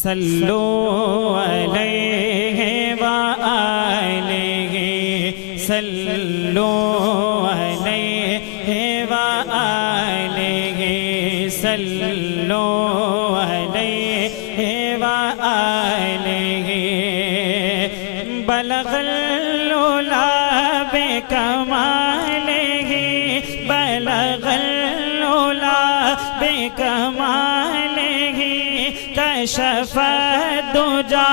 सल्लु अलैहि व आलिहि सल्लु अलैहि व आलिहि सल्लु अलैहि व आलिहि बलगल उला बिकमालिहि बलगल उला बिकमालिहि कशफ दुजा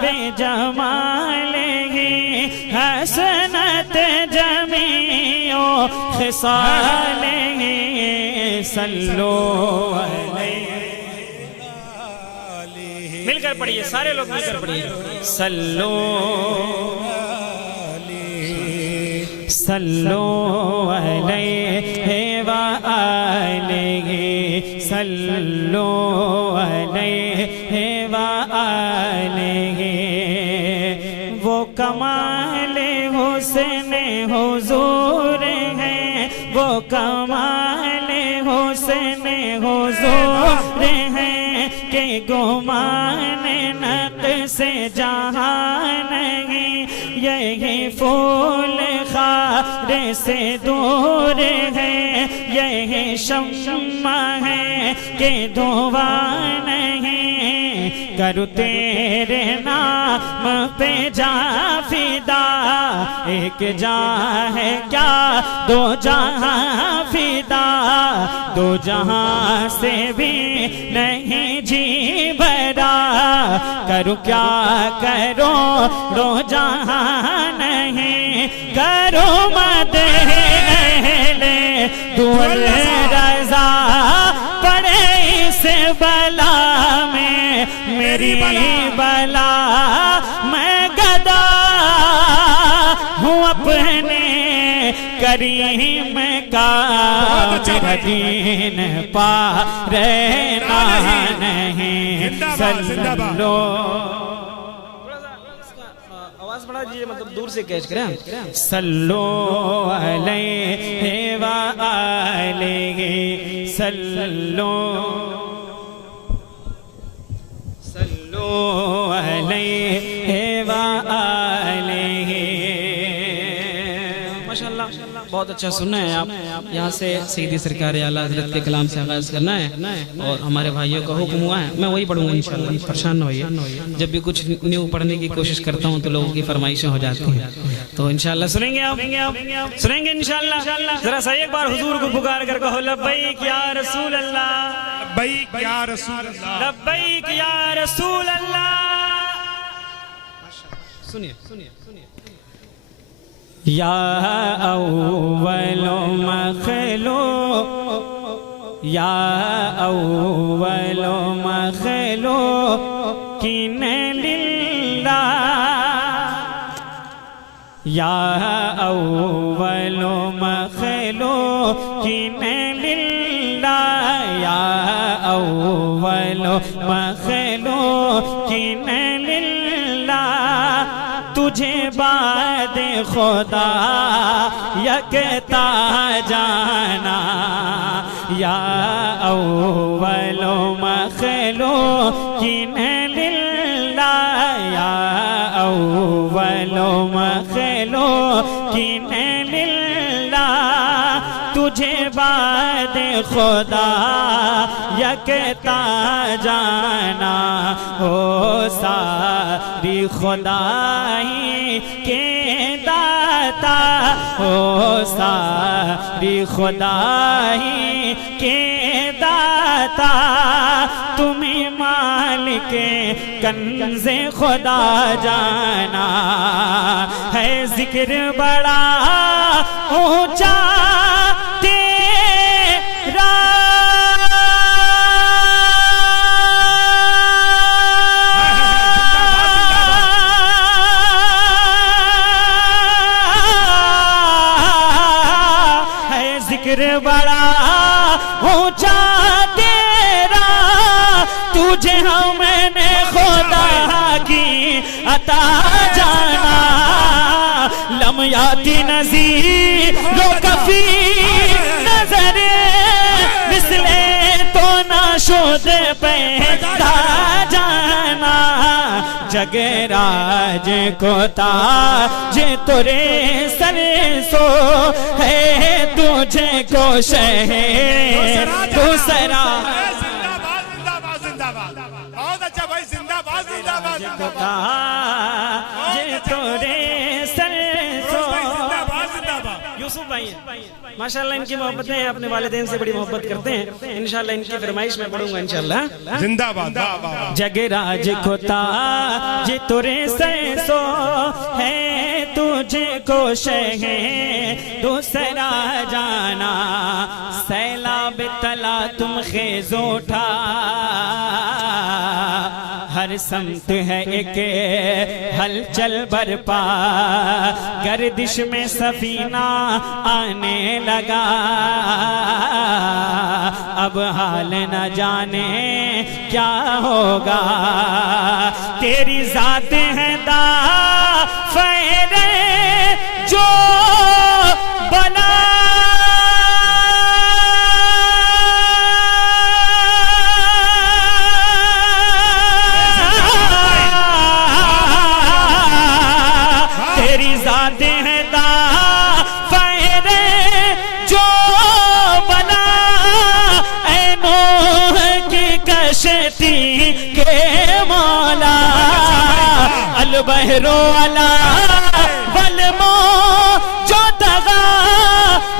बिजमालिहि हसनत जमीओ खिसालिहि सल्लु अलैहि मिलकर पढ़िए, सारे लोग मिलकर पढ़िए। सल्लु सल्लु अलैहि व आलिहि सल्लु अलैहि व आलिहि वो कमाल हुस्न हुजूर है, वो कमाल हुस्न हुजूर है के गुमान नक़्श जहां नहीं, यही फूल खार से दूर है, यही शम्मा है कि धुआं नहीं। करूँ तेरे नाम पे जा फिदा, एक जहां है क्या दो जहां फिदा, दो जहां से भी नहीं जी भरा। करूँ क्या करो रो जहां नहीं, करो मद अहले दुल रज़ा पड़े इस बला में मेरी बला। मैं गदा हूँ अपने करीम का, मेरा दीन पा रहना नहीं। सल्लो आवाज बढ़ा दीजिए, मतलब दूर से कैच करें। सल्लो अलैहि व आलिहि सल्लो सल्लो अलैहि व आलिहि। माशाअल्लाह बहुत अच्छा सुनना है आप। यहाँ से सीधी सरकार आला हज़रत के कलाम से आगाज़ करना है और हमारे भाइयों का हुक्म हुआ है, मैं वही पढ़ूंगा इंशाअल्लाह, परेशान न होइए। जब भी कुछ न्यू पढ़ने की कोशिश करता हूँ तो लोगों की फरमाइशें हो जाती हैं, तो इंशाअल्लाह सुनेंगे आप, सुनेंगे इंशाअल्लाह। जरा सा एक बार हुजूर को पुकार कर कहो लब्बैक या रसूल अल्लाह, लब्बैक या रसूल अल्लाह, लब्बैक या रसूल अल्लाह। सुनिए सुनिए सुनिए। या अव्वल मखलूक या अव्वल मखलूकिन लिल्लाह, या अव्वल मखलूकिन लिल्लाह, या अव्वल मखलूकिन लिल्लाह। तुझे बाद खुदा यकता जाना, या अव्वल मखलूकिन लिल्लाह, या अव्वल मखलूकिन लिल्लाह। तुझे बाद खुदा यकता जाना, हो सारी खुदाई के दाता, हो सारी खुदाई के दाता। तुम्हें मालिक कंज़े खुदा जाना है, जिक्र बड़ा ऊंचा तेरा, बड़ा ऊंचा तेरा। तुझे हमने खुदा की अता जाना, लम याती नज़ीर लो कफी नजर मिसले तो ना शुद पैदा जाना। जगराज को ताज तुरे सर सो है तुझे को शहर दूसरा जिंदाबाद जिंदाबाद जिंदाबाद। बहुत अच्छा भाई, जिंदाबाद जिंदाबाद ताज तुरे सर सो। जिंदाबाद जिंदाबाद। यूसुफ भाई माशाल्लाह इनकी मोहब्बतें हैं, अपने वालिदैन से बड़ी मोहब्बत करते हैं। इंशाल्लाह इनकी फरमाइश में पढ़ूंगा इंशाल्लाह। जिंदाबाद। जगराज को ताज तुरे सो है तुझे को शहर दूसरा जाना सैलाब तला तुम खेज उठा हर समत है एक हलचल बरपा गर्दिश में सफीना आने लगा अब हाल न जाने क्या होगा तेरी जात है दा फैरे जो बना तेरी जात है दा फैरे जो बना ऐ नूह की कश्ती के मौला अलबहरो अला बलमो जो दगा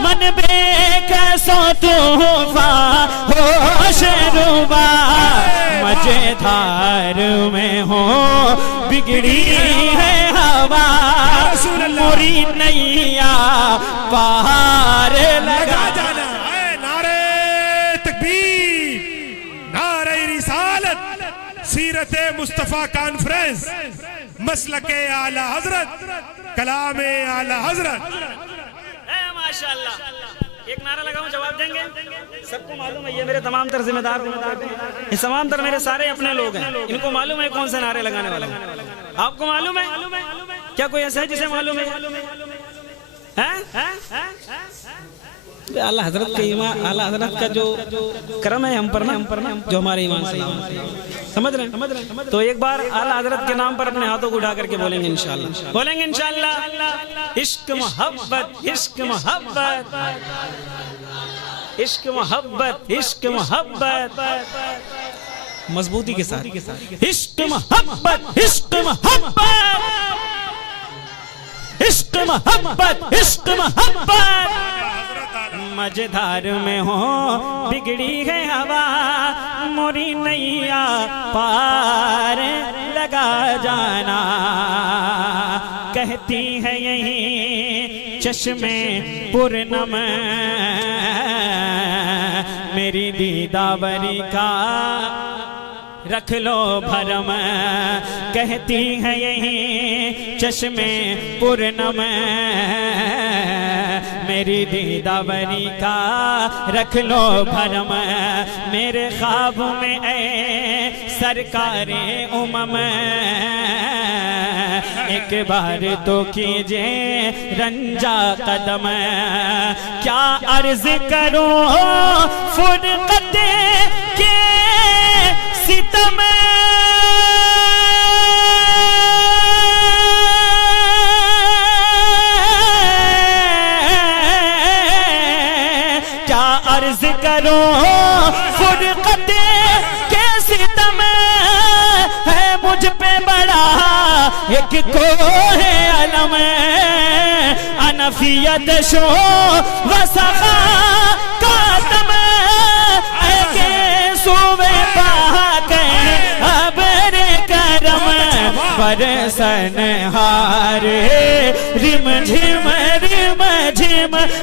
मन बेकसो तूफा होश रुबा मजेदार में हो बिगड़ी है हवा मोरी नैया बाहर लगा जाना। नारे तकबीर, नारे रिसालत, सीरत मुस्तफा कॉन्फ्रेंस, मसलके आला हजरत, कलामे आला हजरत। माशाल्लाह एक नारा लगाऊं जवाब देंगे? सबको मालूम है, ये मेरे तमाम तर जिम्मेदार ये तमाम तर मेरे सारे अपने लोग हैं, इनको मालूम है कौन से नारे लगाने वाले हैं। आपको मालूम है? क्या कोई ऐसा है जिसे मालूम है? आला हजरत का ईमान, आला हजरत का जो करम है हम पर ना जो हमारे ईमान से समझ रहे हैं। तो एक बार आला हजरत के नाम पर अपने हाथों को उठा करके बोलेंगे इंशाल्लाह, बोलेंगे इंशाल्लाह। इश्क मोहब्बत, इश्क मोहब्बत, इश्क मोहब्बत, इश्क मोहब्बत, मजबूती के साथ इश्क मोहब्बत, इश्क मोहब्बत, इश्क मोहब्बत, इश्क मोहब्बत मजेदार में हो बिगड़ी है हवा मोरी नैया पार लगा जाना कहती है यही चश्मे पूर्णम मेरी दीदावरी का रख लो भरम कहती है यही चश्मे पूर्णम मेरी दीदावरी का रख लो भरम मेरे ख्वाब में ऐ सरकारे उमम एक बार तो कीजिए रंजा कदम क्या अर्ज करो फुरकत के सितम क्या अर्ज करो फुरकत के सितम है मुझ पे बड़ा एक को है अलम अनफियत शो वसखा कातम के सुबह पाक अबर करम बरसन हारे रिम झिम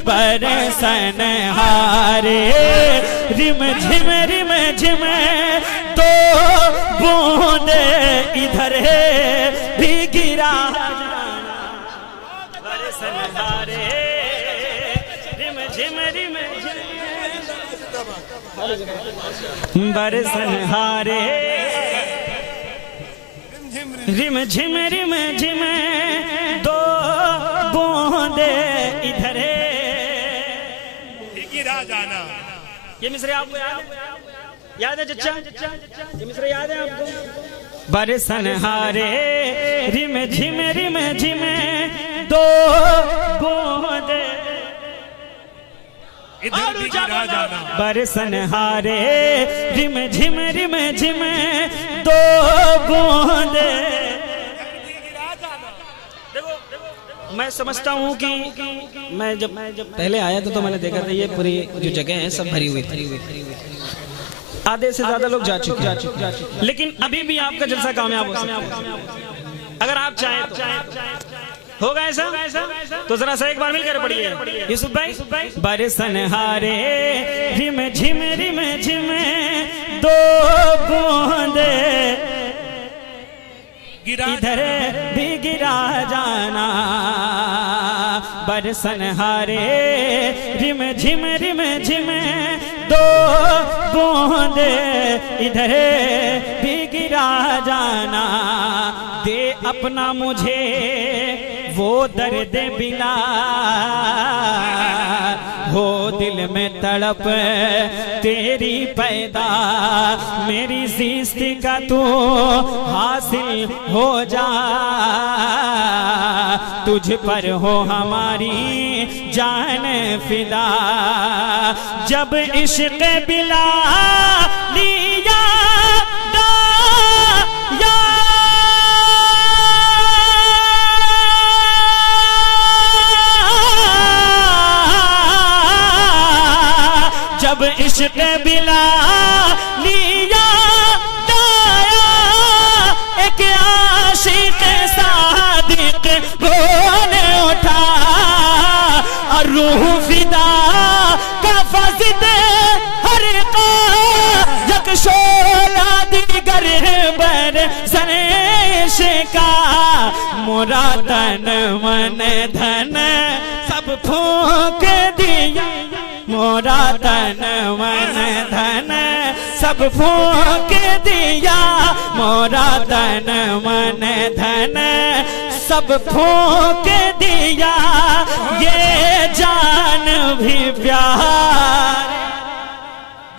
बरसन हारे रिम झिम तो बूंद इधर भी गिरा बरसन हारे रिम झिम बरसन हारे रिम झिम दो बूंदे इधर गिरा जाना। ये मिसरे आपको याद है चचा? ये मिसरे याद है आपको? बरसन हारे रिम झिम दो बूंदे इधर भी गिरा जाना। बरसन हारे रिम झिम दो बूंदे। मैं समझता हूँ कि मैं जब पहले आया था तो मैंने देखा था ये पूरी जो जगह है सब भरी हुई थी, आधे से ज्यादा लोग जा चुके। लेकिन अभी भी आपका जलसा कामयाब हो सकता है अगर आप चाहें तो। होगा ऐसा तो जरा सा एक बार मिलकर पढ़िए यूसुफ भाई। बरसन हारे रिम झिम दो बूंदे, इधर भी गिरा जाना। बरसन हारे रिम झिम दो बूंदे, इधर भी गिरा जाना। दे अपना मुझे वो दर्द बिला, हो दिल में तड़प तेरी पैदा। मेरी ज़िंदगी का तू हासिल हो जा, तुझ पर हो हमारी जान फिदा। जब इश्क़ बिला लिया जब इश्क़ बिला लिया दाया, एक आशिक़ सादिक़ बोल उठा। और रूह फिदा का फज़द हर का यकशोला दिगर बर सनेश का। मोरा तन मन धन सब फूंक दिया, मोरा तन मन धन सब फूंक दिया। मोरा तन मन धन सब फूंक दिया, ये जान भी प्यार।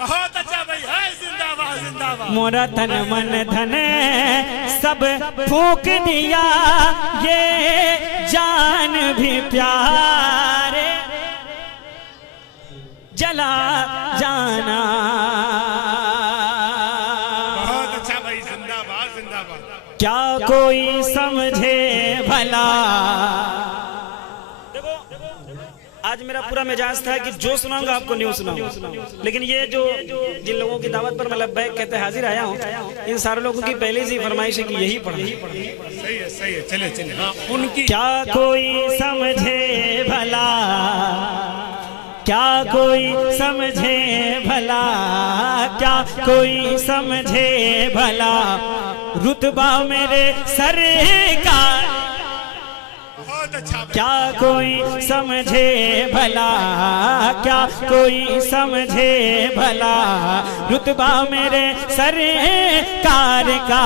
बहुत अच्छा भाई है, जिंदाबाद जिंदाबाद। मोरा तन मन धन सब फूंक दिया, ये जान भी प्यार। जला जाना। बहुत अच्छा भाई, जिंदाबाद जिंदाबाद। क्या कोई समझे भला। देखो आज मेरा पूरा मिजाज था कि जो सुनाऊंगा आपको न्यूज़ सुनाऊंगा, लेकिन ये जो जिन लोगों की दावत पर मैं लब्बैक कहते हाजिर आया हूँ, इन सारे लोगों की पहले से फरमाइश है कि यही पढ़े। सही है चले चले। हाँ उनकी। क्या कोई समझे भला, क्या कोई समझे भला, क्या कोई समझे भला। रुतबा मेरे सरकार। बहुत अच्छा। क्या कोई समझे भला, क्या कोई समझे भला। रुतबा मेरे सरकार का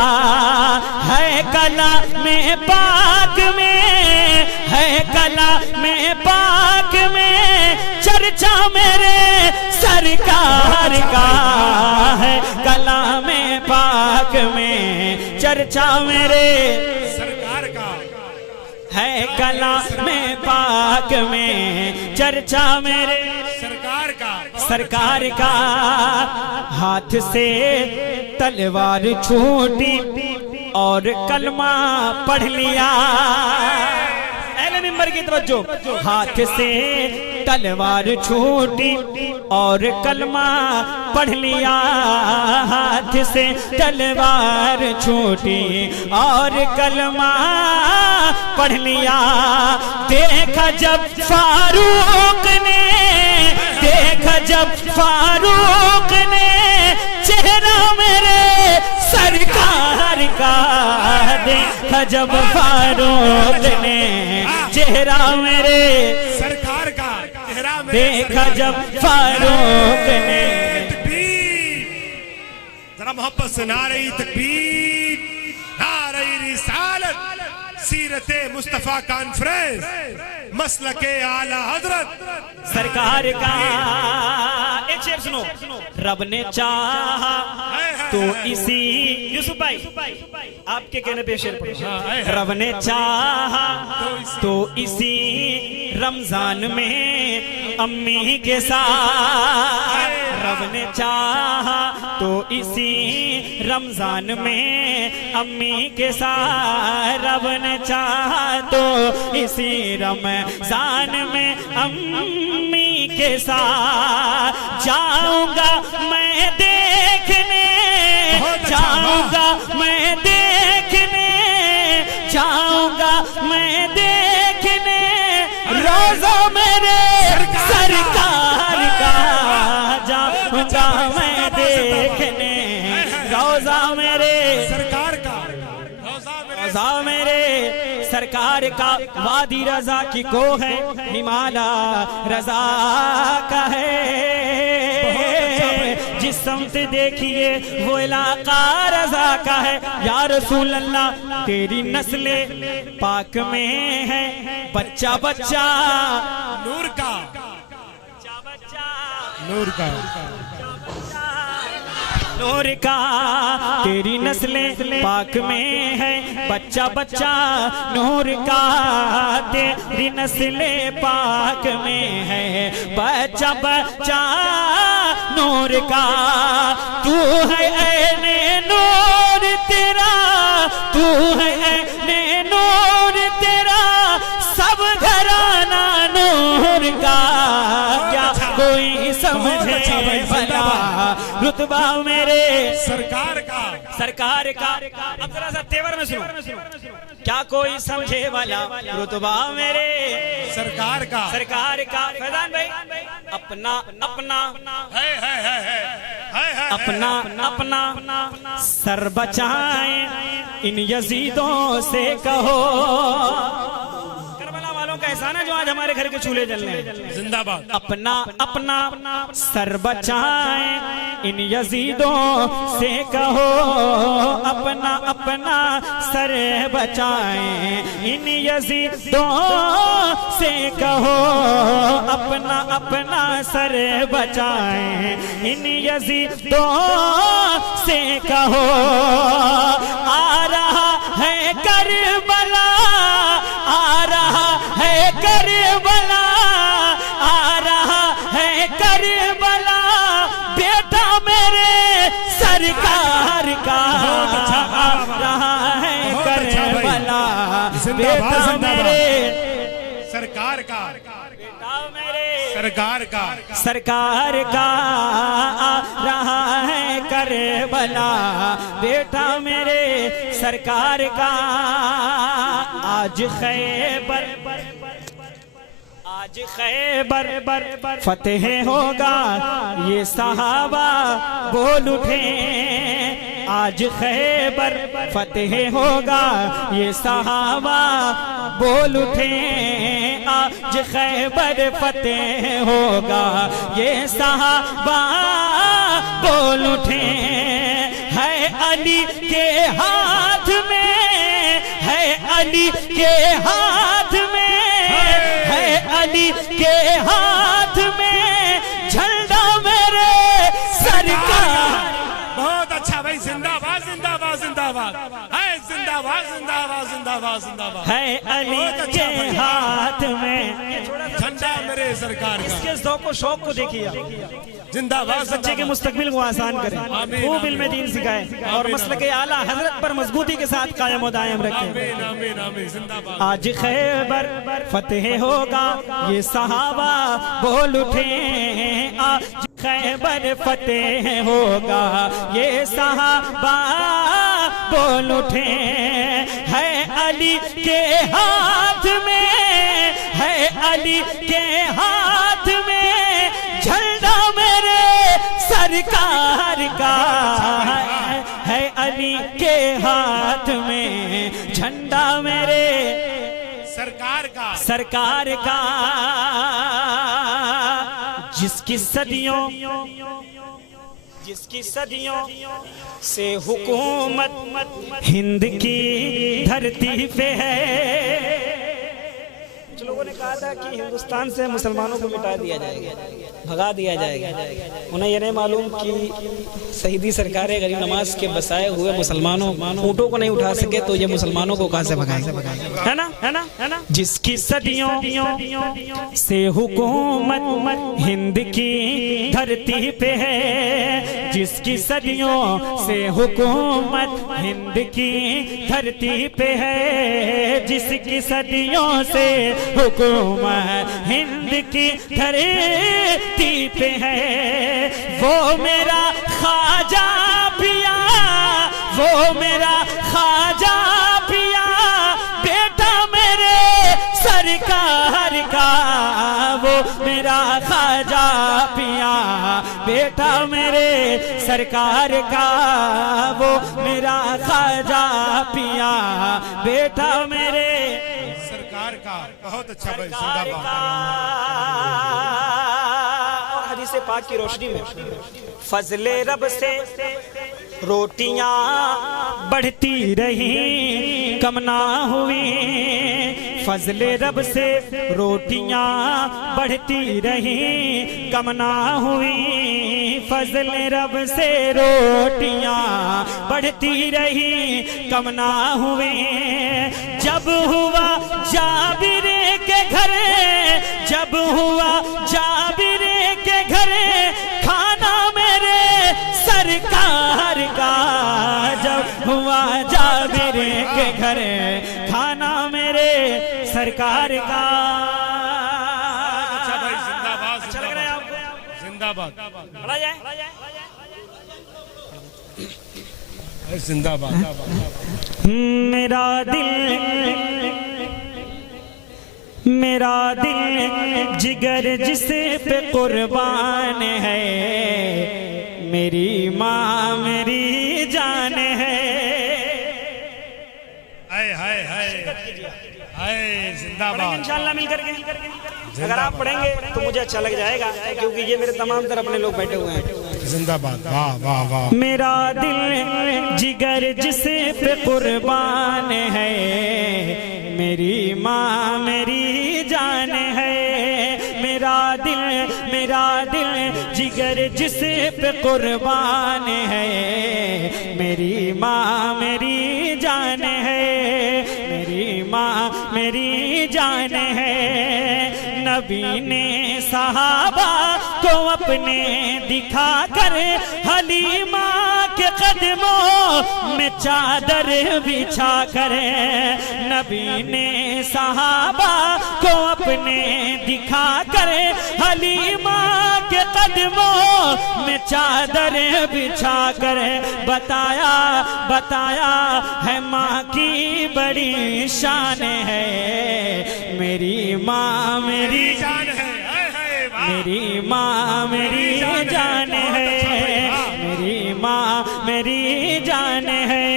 है कला में पाक में, है कला में पाक में। चर्चा मेरे सरकार का है कला में पाक में। चर्चा मेरे सरकार का है कला में पाक में। चर्चा मेरे सरकार का। हाथ से तलवार छूटी और कलमा पढ़ लिया। अहले मिंबर की तवज्जो। हाथ से तलवार छूटी और कलमा पढ़ लिया। हाथ से तलवार छूटी और कलमा पढ़ लिया। देखा जब फारूक ने, देखा जब फारूक ने चेहरा मेरे सरकार का। देखा जब फारूक ने चेहरा मेरे सरकार का चेहरा में। देखा जब फारूक ने। जरा मोहब्बत से नारे तकबीर, नारे रिसालत, सीरते मुस्तफा कॉन्फ्रेंस, मसलके आला हजरत सरकार का। एक शेर सुनो। रब ने चाहा है तो इसी यूसुफ भाई आपके कहने पे शेर पढ़ो। रब ने चाहा तो इसी रमजान में अम्मी के साथ, रब ने चाहा तो इसी रमजान में अम्मी के साथ, रब ने चाहा तो इसी रमजान में अम्मी के साथ जाऊंगा मैं देखने, जाऊंगा मैं देखने, जाऊंगा मैं देखने रोजा मेरे सरकार का, जाऊंगा मैं देखने रोजा मेरे सरकार का, रोजा मेरे सरकार का। वादी रजा की को है हिमाला रजा का है, जिस समत देखिए वो इलाका रजा का है। या रसूल अल्लाह तेरी नस्ले पाक में है बच्चा बच्चा नूर का, बच्चा बच्चा नूर का, नूर का, तेरी नस्लें पाक में है बच्चा बच्चा नूर का, तेरी नस्लें पाक में है बच्चा बच्चा नूर का। तू है ऐने नूर तेरा, तू है ऐने नूर तेरा, सब घराना नूर का, क्या कोई समझे भला रुतबा मेरे सरकार का, सरकार का। अब जरा सा तेवर में सुनो, क्या कोई समझे वाला रुतबा मेरे सरकार का, सरकार का। फैजान भाई अपना अपना अपना अपना सर बचाएं इन यजीदों से कहो। करबला वालों का एहसान है जो आज हमारे घर के चूल्हे जल रहे हैं। जिंदाबाद। अपना अपना सर बचाएं इन यजीदों से कहो, अपना अपना सर बचाएं इन यजीदों से कहो, अपना अपना सर बचाएं इन यजीदों से कहो। आ रहा है करबला, आ रहा है करबला, आ रहा है करबला, बेटा मेरे सरकार का आ रहा है करबला, बेटा मेरे सरकार का, बेटा मेरे सरकार का, सरकार का आ रहा है करबला, बेटा मेरे सरकार का। आज खैबर, आज खैबर फतेह होगा ये सहाबा बोल उठे, आज खैबर फतेह होगा ये सहाबा बोल उठे, आज खैबर फतेह होगा ये सहाबा बोल उठे। है अली के हाथ में, है अली के हाथ में, है अली के हाथ में झंडा मेरे सरकार। बहुत अच्छा भाई, जिंदाबाद जिंदाबाद जिंदाबाद, है जिंदाबाद जिंदाबाद जिंदाबाद जिंदाबाद, है अली के हाथ में झंडा मेरे सरकार का। इसके ज़ौक़ और शौक को देखिए, जिंदाबाद। बच्चे के मुस्तकबिल को आसान करें, खूब इल्म दीन सिखाए और मसलक आला हजरत पर मजबूती के साथ कायम व दायम रखें। आमीन आमीन आमीन, जिंदाबाद। आज खैबर फतेह होगा ये सहाबा बोल उठे, आज खैबर फतेह होगा ये सहाबा बोल उठे। है अली के हाथ में, है अली के हाथ में झंडा मेरे सरकार का, है अली के हाथ में झंडा मेरे सरकार का, सरकार का। जिसकी सदियों, जिसकी सदियों से हुकूमत हिंद की धरती पे है। लोगों ने कहा था कि हिंदुस्तान से मुसलमानों को मिटा दिया जाएगा, भगा दिया जाएगा। उन्हें यह नहीं मालूम कि शहीदी सरकारें गरीब नवाज के बसाए हुए मुसलमानों ऊँटों को नहीं उठा सके तो ये मुसलमानों को कहाँ से भगाएंगे? है ना, है ना, है ना। जिसकी सदियों से हुकूमत हिंद की धरती पे है, जिसकी सदियों से हुकूमत हिंद की धरती पे है, जिसकी सदियों से हुकूमत हिंद की धरती पे है, वो मेरा ख्वाजा पिया, वो मेरा ख्वाजा पिया, बेटा मेरे सरकार का, वो मेरा ख्वाजा पिया, बेटा मेरे सरकार का, वो मेरा ख्वाजा पिया, बेटा मेरे सरकार का। बहुत अच्छा भाई, जिंदाबाद। और हदीस पाक की रोशनी में फजले रब से रोटियां बढ़ती रही, कम ना हुई। फजले रब से रोटियां बढ़ती रही, कम ना हुई। फजले रब से रोटियां बढ़ती रही, कम ना हुई। जब हुआ जाबिर के घर, जब हुआ जाबिर के घर, खाना मेरे सरकार का, जब हुआ जाबिर के घर, खाना मेरे सरकार का। अच्छा भाई, जिंदाबाद। अच्छा लग रहा है आपको? जिंदाबाद, पढ़ा जाए? जिंदाबाद। मेरा दिल, मेरा दिल जिगर जिस पे कुर्बान है, मेरी माँ मेरी जान है। हाय हाय हाय हाय, जिंदाबाद। इंशाल्लाह मिल करके अगर आप पढ़ेंगे तो मुझे अच्छा लग जाएगा, क्योंकि ये मेरे तमाम तरफ अपने लोग बैठे हुए हैं। जिंदाबाद। वाह वाह वाह। मेरा दिल जिगर जिस पे कुर्बान है, मेरी माँ मेरी जान है। मेरा दिल जिगर जिस पे कुर्बान है, मेरी माँ मेरी जान है, मेरी माँ मेरी जान है। नबी ने सहाबा को अपने दिखा कर हलीमा के कदमों में चादर बिछा कर, नबी ने सहाबा को अपने दिखा कर हलीमा के कदमों में चादर बिछा कर, बताया बताया है माँ की बड़ी शान है। मेरी माँ मेरी जान है, मेरी माँ मेरी जान है, मेरी माँ मेरी जान है,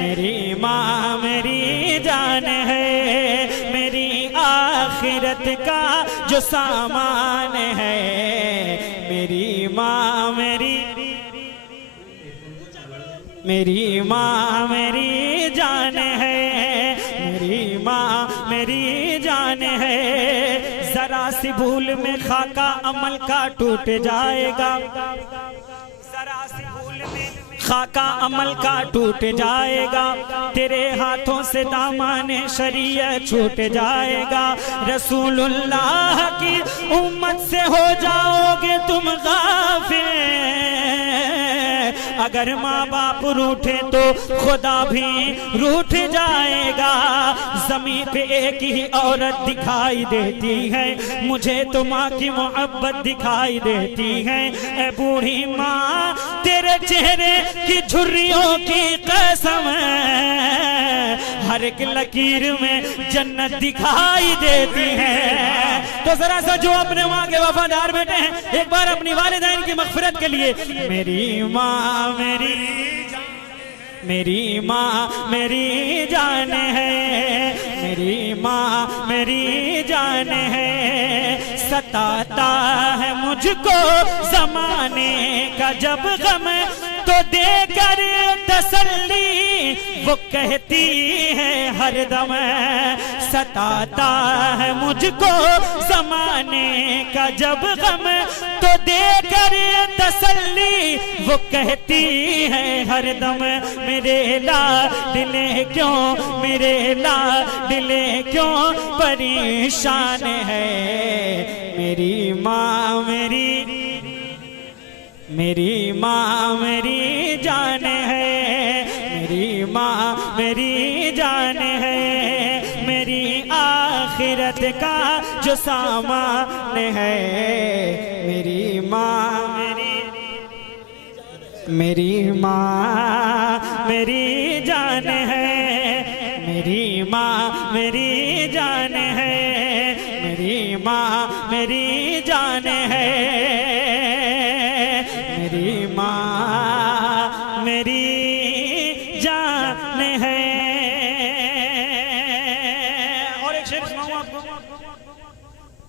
मेरी माँ मेरी जान है। मेरी आखिरत का जो सामान है, मेरी माँ मेरी, मेरी माँ मेरी जान है, मेरी माँ मेरी जान है। जरा सी भूल में खाका अमल का टूट जाएगा, जरा सी भूल में खाका अमल का टूट जाएगा। तेरे हाथों से दामन शरीयत छूट जाएगा। रसूलुल्लाह की उम्मत से हो जाओगे तुम गाफिल। अगर माँ बाप रूठे तो खुदा भी रूठ जाएगा। जमीन पे एक ही औरत दिखाई देती है, मुझे तो माँ की मोहब्बत दिखाई देती है। ए बूढ़ी माँ तेरे चेहरे की झुर्रियों की कसम, हर एक लकीर में जन्नत दिखाई देती है। तो जरा सा जो अपने माँ के वफादार बेटे हैं, एक बार अपनी वालिदैन की मगफिरत के लिए मेरी माँ मेरी, मेरी माँ मेरी जान है, मेरी माँ मेरी जान है। सताता है मुझको जमाने का जब गम, तो देकर तसल्ली वो कहती है हरदम सताता है मुझको ज़माने का जब गम, तो देकर तसल्ली वो कहती है हरदम मेरे लाडले क्यों, मेरे लाडले क्यों परेशान है। मेरी माँ मेरी माँ मेरी जान है, मेरी माँ मेरी जान है, मेरी आखिरत का जो सामान है। मेरी माँ मेरी माँ मेरी जान है, मेरी माँ मेरी जान है, मेरी माँ मेरी जान है, मेरी माँ मेरी जान है। और एक शेर सुनाऊं आपको,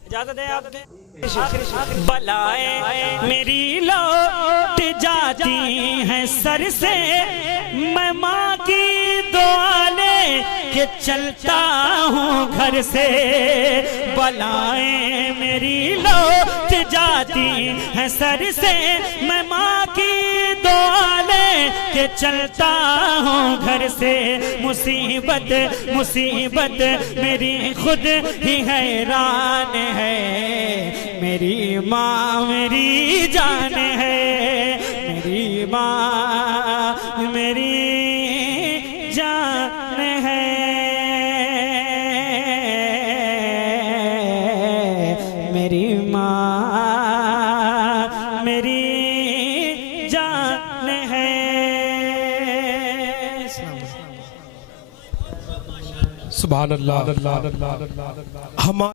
इजाजत है आपकी? बलाएं मेरी लौट जाती हैं सर से, मैं माँ की दुआ लेके चलता हूँ घर से। बलाएं मेरी लौट जाती हैं सर से, मैं माँ की दुआ लेके चलता हूँ घर से। मुसीबत मुसीबत मेरी खुद ही हैरान है, मेरी माँ मेरी जान है, मेरी माँ मेरी जान है, मेरी माँ मेरी जान है। सुभान अल्लाह।